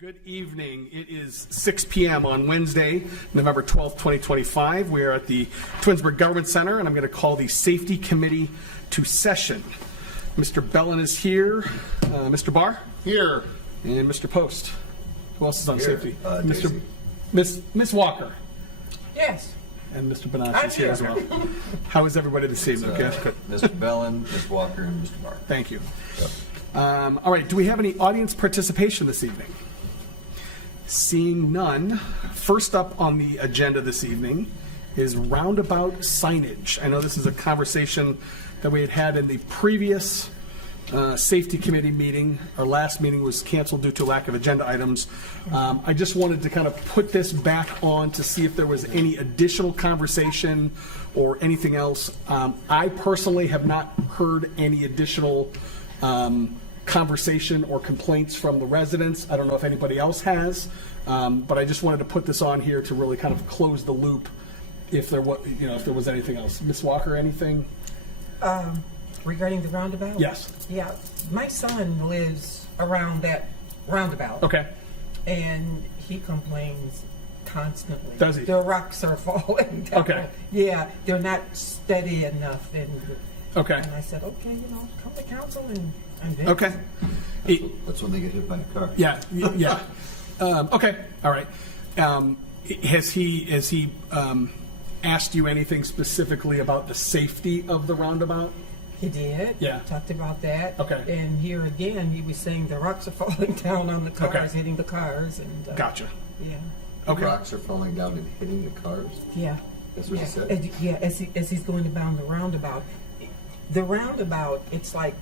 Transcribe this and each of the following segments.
Good evening. It is 6 p.m. on Wednesday, November 12th, 2025. We are at the Twinsburg Government Center, and I'm going to call the Safety Committee to session. Mr. Bellin is here. Mr. Barr? Here. And Mr. Post. Who else is on Here. safety? Miss Walker. Yes. And Mr. Benacci is here as well. How is everybody this evening? Okay, good. Mr. Bellin, Ms. Walker, and Mr. Barr. Thank you. Yep. All right, do we have any audience participation this evening? Seeing none, first up on the agenda this evening is roundabout signage. I know this is a conversation that we had in the previous safety committee meeting. Our last meeting was canceled due to lack of agenda items. I just wanted to kind of put this back on to see if there was any additional conversation or anything else. I personally have not heard any additional conversation or complaints from the residents. I don't know if anybody else has, but I just wanted to put this on here to really kind of close the loop if there was, if there was anything else. Ms. Walker, anything? Regarding the roundabout? Yes. Yeah, my son lives around that roundabout. Okay. And he complains constantly. Does he? The rocks are falling down. Okay. Yeah, they're not steady enough. Okay. And I said, okay, come to council and then. Okay. That's when they get hit by a car. Yeah, yeah. Okay, all right. Has he asked you anything specifically about the safety of the roundabout? He did. Yeah. Talked about that. Okay. And here again, he was saying the rocks are falling down on the cars, Okay. hitting the cars. And Gotcha. Yeah. Okay. The rocks are falling down and hitting the cars. Yeah. That's what yeah. he said? As he's going down the roundabout. The roundabout, it's like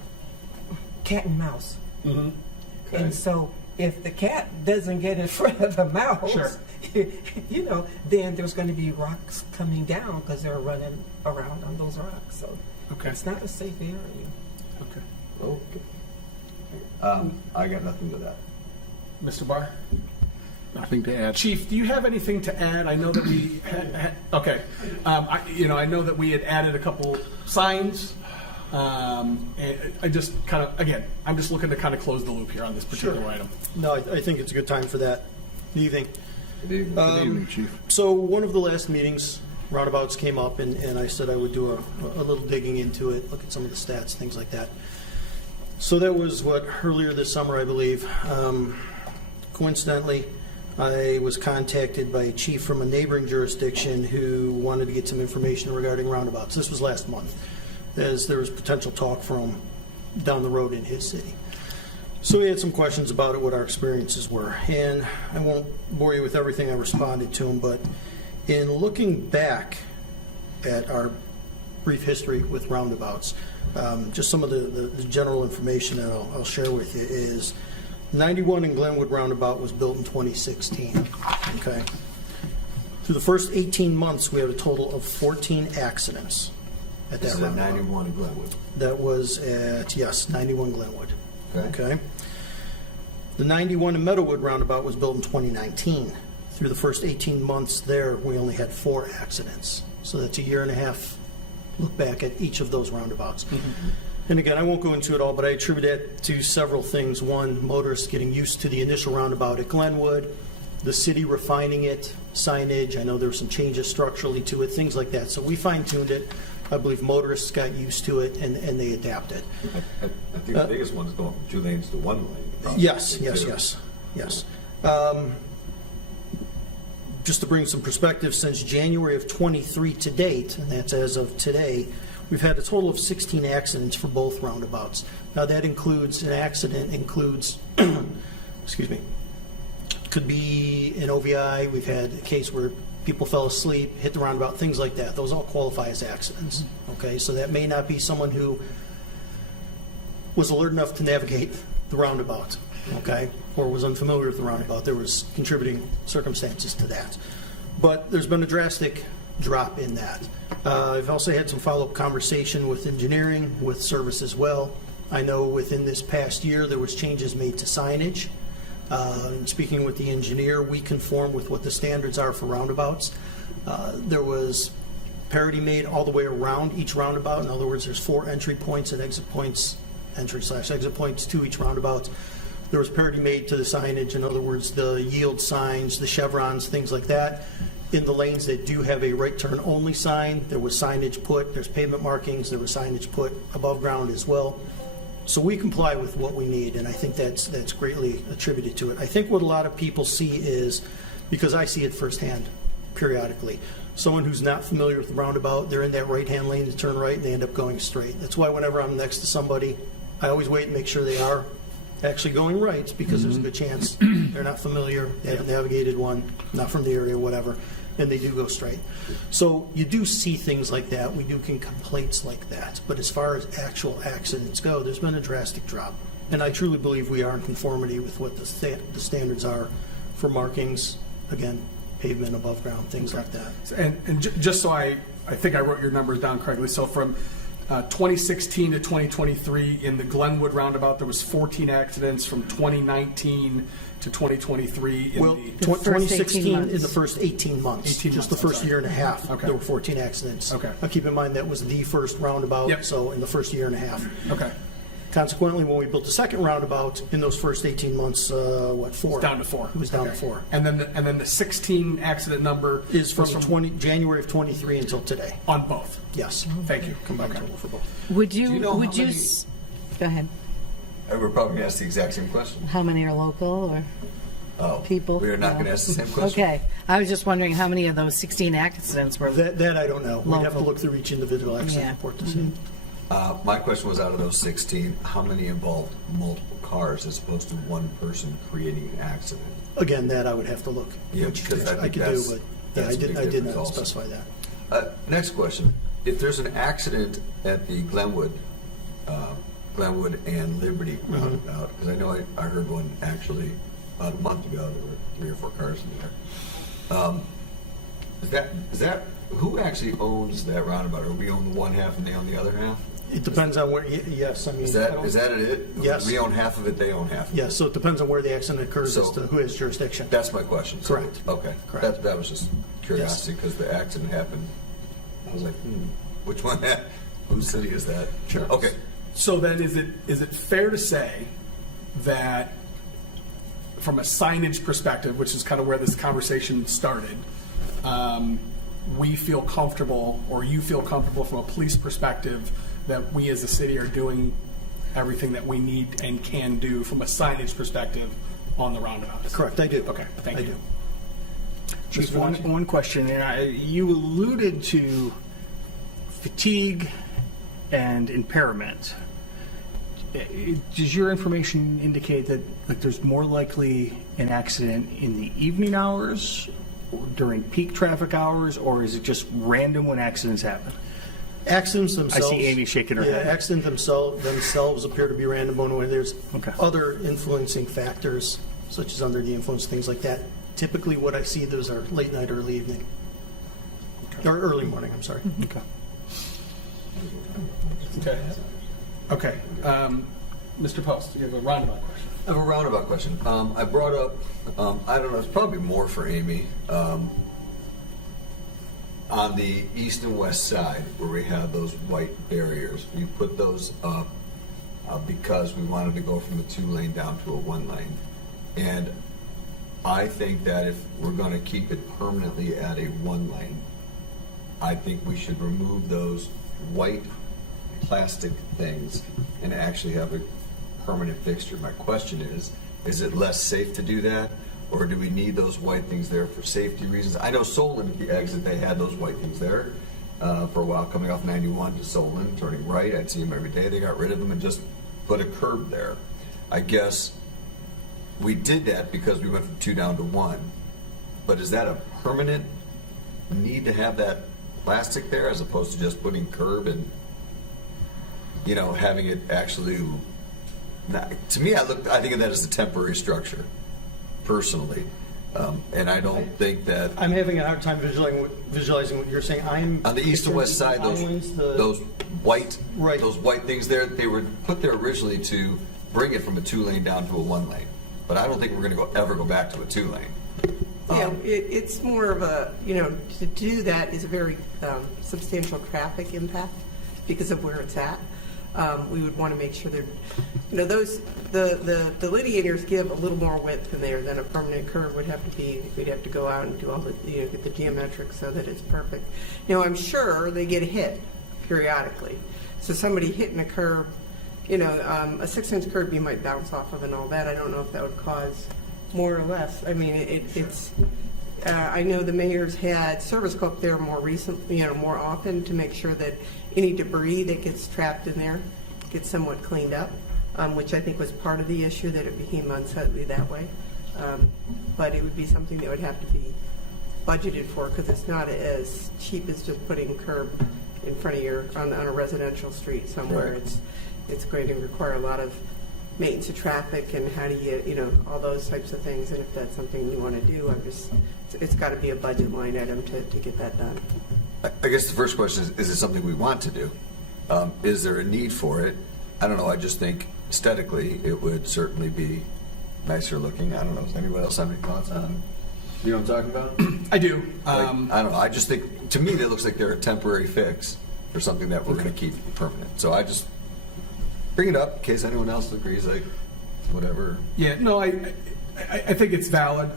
cat and mouse. Mm-hmm. Okay. And so if the cat doesn't get in front of the mouse, Sure. then there's going to be rocks coming down because they're running around on those rocks. So Okay. it's not a safe area. Okay. Okay. I got nothing to that. Mr. Barr? Nothing to add. Chief, do you have anything to add? I know that we had okay. I know that we had added a couple signs. And I just kind of, again, I'm just looking to kind of close the loop here on this particular item. No, I think it's a good time for that. Good evening. Good evening. Good evening, Chief. So one of the last meetings, roundabouts came up, and I said I would do a little digging into it, look at some of the stats, things like that. So that was earlier this summer, I believe. Coincidentally, I was contacted by a chief from a neighboring jurisdiction who wanted to get some information regarding roundabouts. This was last month, as there was potential talk from down the road in his city. So we had some questions about it, what our experiences were. And I won't bore you with everything I responded to him, but in looking back at our brief history with roundabouts, just some of the general information that I'll share with you is 91 in Glenwood Roundabout was built in 2016. Okay. Through the first 18 months, we had a total of 14 accidents at This that is at roundabout. 91 in Glenwood. That was at, yes, 91 Glenwood. Okay. Okay. The 91 in Meadowwood Roundabout was built in 2019. Through the first 18 months there, we only had 4 accidents. So that's a year and a half look back at each of those roundabouts. Mm-hmm. And again, I won't go into it all, but I attribute that to several things. One, motorists getting used to the initial roundabout at Glenwood, the city refining it, signage. I know there were some changes structurally to it, things like that. So we fine-tuned it. I believe motorists got used to it, and they adapted. I think the biggest one is going from 2 lanes to 1 lane. probably. Yes. Just to bring some perspective, since January of 23 to date, and that's as of today, we've had a total of 16 accidents for both roundabouts. Now that includes, excuse me, could be an OVI. We've had a case where people fell asleep, hit the roundabout, things like that. Those all qualify as accidents. Okay, so that may not be someone who was alert enough to navigate the roundabout, okay, or was unfamiliar with the roundabout. There was contributing circumstances to that. But there's been a drastic drop in that. I've also had some follow-up conversation with engineering, with service as well. I know within this past year there was changes made to signage. Speaking with the engineer, we conform with what the standards are for roundabouts. There was parity made all the way around each roundabout. In other words, there's 4 entry points and exit points, entry/exit points to each roundabout. There was parity made to the signage, in other words, the yield signs, the chevrons, things like that. In the lanes that do have a right turn only sign, there was signage put, there's pavement markings, there was signage put above ground as well. So we comply with what we need, and I think that's greatly attributed to it. I think what a lot of people see is, because I see it firsthand periodically, someone who's not familiar with the roundabout, they're in that right-hand lane to turn right, and they end up going straight. That's why whenever I'm next to somebody, I always wait and make sure they are actually going right, because there's a good chance they're not familiar, they haven't navigated one, not from the area, whatever, and they do go straight. So you do see things like that. We do get complaints like that. But as far as actual accidents go, there's been a drastic drop. And I truly believe we are in conformity with what the standards are for markings, again, pavement, above ground, things like that. And just so I think I wrote your numbers down correctly. So from 2016 to 2023, in the Glenwood roundabout, there was 14 accidents. From 2019 to 2023, in Well, the 2016 months. in the first 18 months, 18 just months, the first I'm sorry. year and a half, Okay. there were 14 accidents. Okay. Now, keep in mind, that was the first roundabout, Yep. so in the first year and a half. okay, Consequently, when we built the second roundabout, in those first 18 months, 4? it's down to 4. It was down Okay. to 4. And then the 16 accident number Is from was January of 23 until today. on both. Yes. Thank you. Combined Okay. total for both. Would Do you you, know would how you, many- go ahead. We're probably going to ask the exact same question. How many are local or Oh, people? we are not No. going to ask the same question. Okay. I was just wondering how many of those 16 accidents were, That I don't know. We'd have to Local. look through each individual Yeah. accident report to see. My question was, out of those 16, how many involved multiple cars as opposed to one person creating an accident? Again, that I would have to look. Yeah, Which because I think could do, that's- but yeah, that's a big I did difference not also. specify that. Next question. If there's an accident at the Glenwood and Liberty roundabout, because I know I heard one actually about a month ago, there were 3 or 4 cars in there. Is that, who actually owns that roundabout? Or we own the one half and they own the other half? It depends on where, yes, I mean. Is I that, don't- is that it? Yes. We own half of it, they own half of it? Yes, so it depends on where the accident occurs as So- to who has jurisdiction. That's my question. So- Correct. Okay. Correct. That was just curiosity, because the accident happened. I was like, which one, whose city is that? Sure. Okay. So then, is it fair to say that, from a signage perspective, which is kind of where this conversation started, we feel comfortable, or you feel comfortable from a police perspective, that we as a city are doing everything that we need and can do from a signage perspective on the roundabouts? Correct, I do. Okay, thank I you. do. Chief, one question, and you alluded to fatigue and impairment. Does your information indicate that there's more likely an accident in the evening hours, or during peak traffic hours, or is it just random when accidents happen? Accidents themselves. see Amy shaking her Yeah, head. accidents themselves appear to be random when there's Okay. other influencing factors, such as under the influence, things like that. Typically, what I see, those are late night, early evening. Or early morning, I'm sorry. Okay. Okay. Okay. Mr. Post, you have a roundabout question. I have a roundabout question. I brought up, I don't know, it's probably more for Amy. On the east and west side, where we have those white barriers, we put those up because we wanted to go from a 2-lane down to a 1-lane. And I think that if we're going to keep it permanently at a 1-lane, I think we should remove those white plastic things and actually have a permanent fixture. My question is it less safe to do that? Or do we need those white things there for safety reasons? I know Solon, at the exit, they had those white things there for a while, coming off 91 to Solon, turning right. I'd see them every day. They got rid of them and just put a curb there. I guess we did that because we went from 2 down to 1. But is that a permanent need to have that plastic there as opposed to just putting curb and, having it actually... To me, I think of that as a temporary structure, personally. And I don't think that... I'm having a hard time visualizing what you're saying. I'm On the east and west side, those white things there, they were put there originally to bring it from a 2-lane down to a 1-lane. But I don't think we're going to ever go back to a 2-lane. Yeah, it's more of a, to do that is a very substantial traffic impact because of where it's at. we would want to make sure they're, those, the delineators give a little more width in there than a permanent curb would have to be. We'd have to go out and do all the, get the geometric so that it's perfect. I'm sure they get hit periodically. So somebody hitting a curb, a 6-inch curb you might bounce off of and all that. I don't know if that would cause more or less. I mean, it's. I know the mayor's had service go up there more recently, more often to make sure that any debris that gets trapped in there gets somewhat cleaned up, which I think was part of the issue, that it became unsightly that way. But it would be something that would have to be budgeted for, because it's not as cheap as just putting a curb in front of on a residential street somewhere. Right. It's going to require a lot of maintenance of traffic, and how do you, all those types of things. And if that's something you want to do, it's got to be a budget line item to get that done. I guess the first question is it something we want to do? Is there a need for it? I don't know. I just think aesthetically it would certainly be nicer looking. I don't know. Does anyone else have any thoughts on it? You know what I'm talking about? I do. I don't know. I just think, to me, they looks like they're a temporary fix for something that we're going to keep permanent. So I just bring it up in case anyone else agrees, like, whatever. Yeah, no, I think it's valid.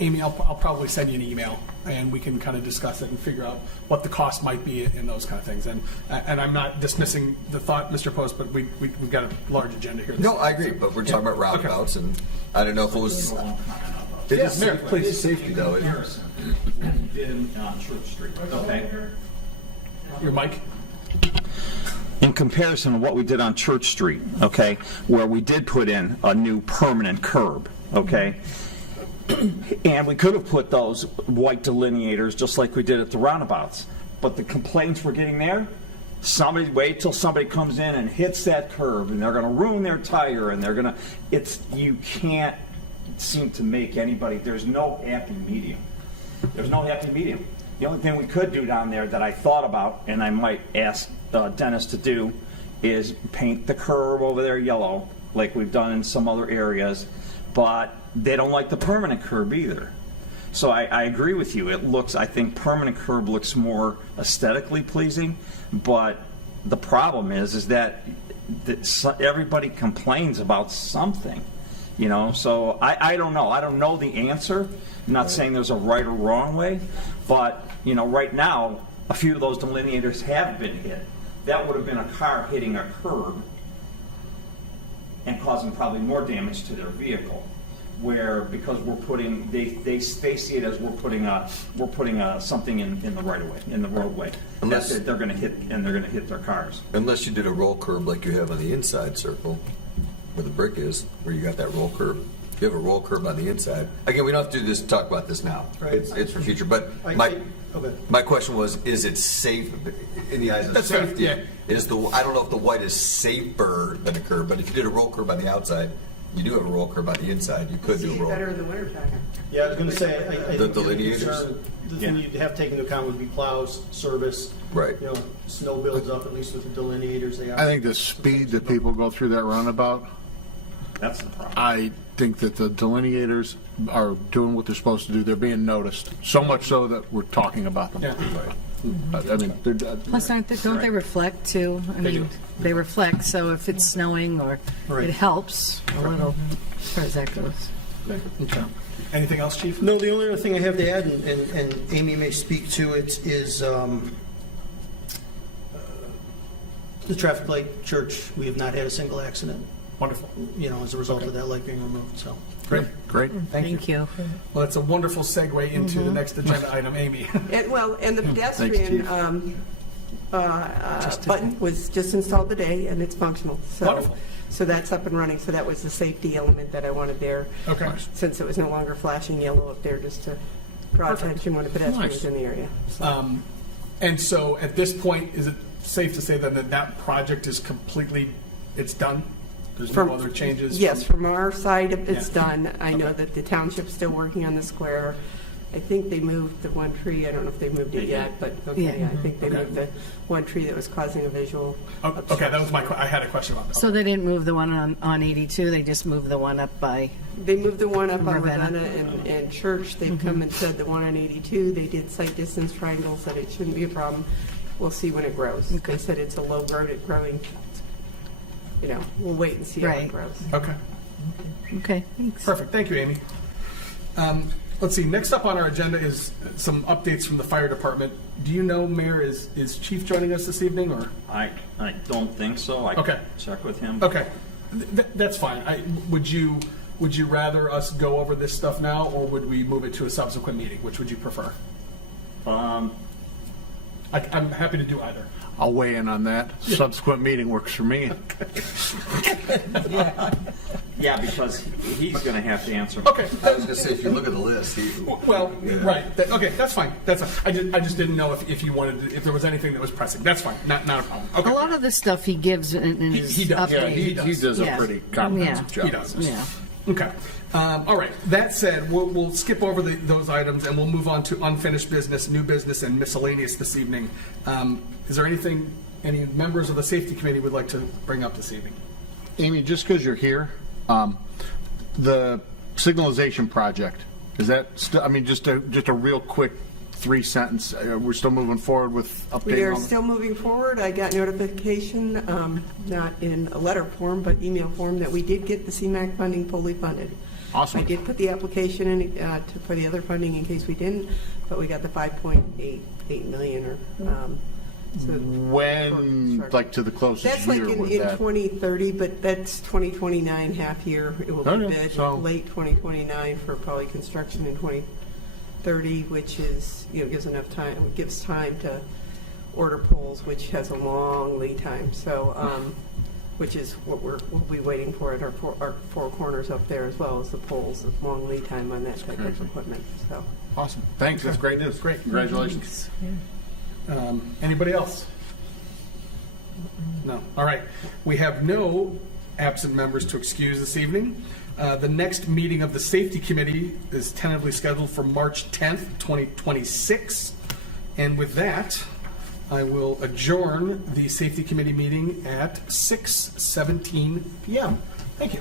Amy, I'll probably send you an email, and we can kind of discuss it and figure out what the cost might be and those kind of things. And I'm not dismissing the thought, Mr. Post, but we've got a large agenda here. No, I agree, but we're talking about roundabouts, and I don't know if it was. It is Mayor, please. it's safety, though. Comparison, what we did on Church Street, okay? Your mic? In comparison to what we did on Church Street, okay, where we did put in a new permanent curb, okay? And we could have put those white delineators just like we did at the roundabouts. But the complaints we're getting there, wait till somebody comes in and hits that curb, and they're going to ruin their tire, and they're going to, you can't seem to make anybody, there's no happy medium. There's no happy medium. The only thing we could do down there that I thought about, and I might ask Dennis to do, is paint the curb over there yellow, like we've done in some other areas, but they don't like the permanent curb either. So I agree with you. I think permanent curb looks more aesthetically pleasing, but the problem is that everybody complains about something, so I don't know. I don't know the answer. I'm not saying there's a right or wrong way, but right now, a few of those delineators have been hit. That would have been a car hitting a curb and causing probably more damage to their vehicle. Where, because we're putting, they see it as we're putting something in the right of way, in the roadway. Unless they're going to hit, and they're going to hit their cars. Unless you did a roll curb like you have on the inside circle, where the brick is, where you got that roll curb. You have a roll curb on the inside. Again, we don't have to do this, talk about this now. Right. It's for future. But Okay. my question was, is it safe in the eyes of That's fair, safety? yeah. I don't know if the white is safer than a curb, but if you did a roll curb on the outside, you do have a roll curb on the inside. You could do a roll. Better in the wintertime. Yeah, I was going to say, I think The the delineators? concern, the thing you'd have to take into account would be plows, service. Right. Snow builds up, at least with the delineators they are. I think the speed that people go through that roundabout, That's the problem. I think that the delineators are doing what they're supposed to do. They're being noticed, so much so that we're talking about them. Yeah. I mean, Plus, don't they reflect too? I mean, they reflect, so if it's snowing or Right. it helps a little as far as that goes. Okay. Anything else, Chief? No, the only other thing I have to add, and Amy may speak to it, is the traffic light church. We have not had a single accident, Wonderful. as a result of that light being removed, so. great. Thank you. Well, that's a wonderful segue into the next agenda item, Amy. And the pedestrian button was just installed today, and it's functional. Wonderful. So that's up and running. So that was the safety element that I wanted there. Okay. Since it was no longer flashing yellow up there, just to draw attention when a pedestrian was in the area. So. And so at this point, is it safe to say then that project is completely, it's done? There's no other changes? Yes, from our side, it's Yeah. done. I know that the township's still working on the square. I think they moved the one tree. I don't know if they moved it yet, but okay, Yeah. I think they Okay. moved the one tree that was causing a visual. Okay, that was I had a question about that. So they didn't move the one on 82, they just moved the one up by, They moved the one up on Ravenna. Ravenna and Church. They've come and said the one on 82, they did site distance triangles, said it shouldn't be a problem. We'll see when it grows. They said it's a low growing we'll wait and see how it Right. grows. Okay. Okay, thanks. Perfect. Thank you, Amy. Let's see. Next up on our agenda is some updates from the fire department. Do you know, Mayor, is Chief joining us this evening, or? I don't think so. I Okay. can check with him. Okay, that's fine. Would you rather us go over this stuff now, or would we move it to a subsequent meeting? Which would you prefer? I'm happy to do either. I'll weigh in on that. Subsequent meeting works for me. Yeah, because he's going to have to answer. Okay. I was gonna say, if you look at the list, Well, right. Okay, that's fine. That's fine. I just didn't know if you wanted to, if there was anything that was pressing. That's fine. Not a problem. Okay. A lot of the stuff he gives in his He does. update. Yeah, he does a Yeah. pretty comprehensive Yeah. job. He does. Yeah. Okay. All right. That said, we'll skip over those items and we'll move on to unfinished business, new business, and miscellaneous this evening. Is there anything any members of the safety committee would like to bring up this evening? Amy, just because you're here, the signalization project, is that still, I mean, just a real quick 3-sentence, we're still moving forward with updating We are on the- still moving forward. I got notification, not in a letter form, but email form, that we did get the CMAQ funding fully funded. Awesome. I did put the application in for the other funding in case we didn't, but we got the 5.88 million or, so. When, Sorry. like, to the closest That's like year in with 2030, but that's 2029 half year. It will be Okay, bid so- late 2029 for probably construction in 2030, which is, gives enough time, gives time to order poles, which has a long lead time. So, which is what we'll be waiting for at our four corners up there, as well as the poles, the long lead time on that type of equipment. So. Awesome. Thanks. That's great news. Great. Congratulations. Anybody else? No. All right. We have no absent members to excuse this evening. The next meeting of the Safety Committee is tentatively scheduled for March 10th, 2026. And with that, I will adjourn the Safety Committee meeting at 6:17 p.m. Thank you.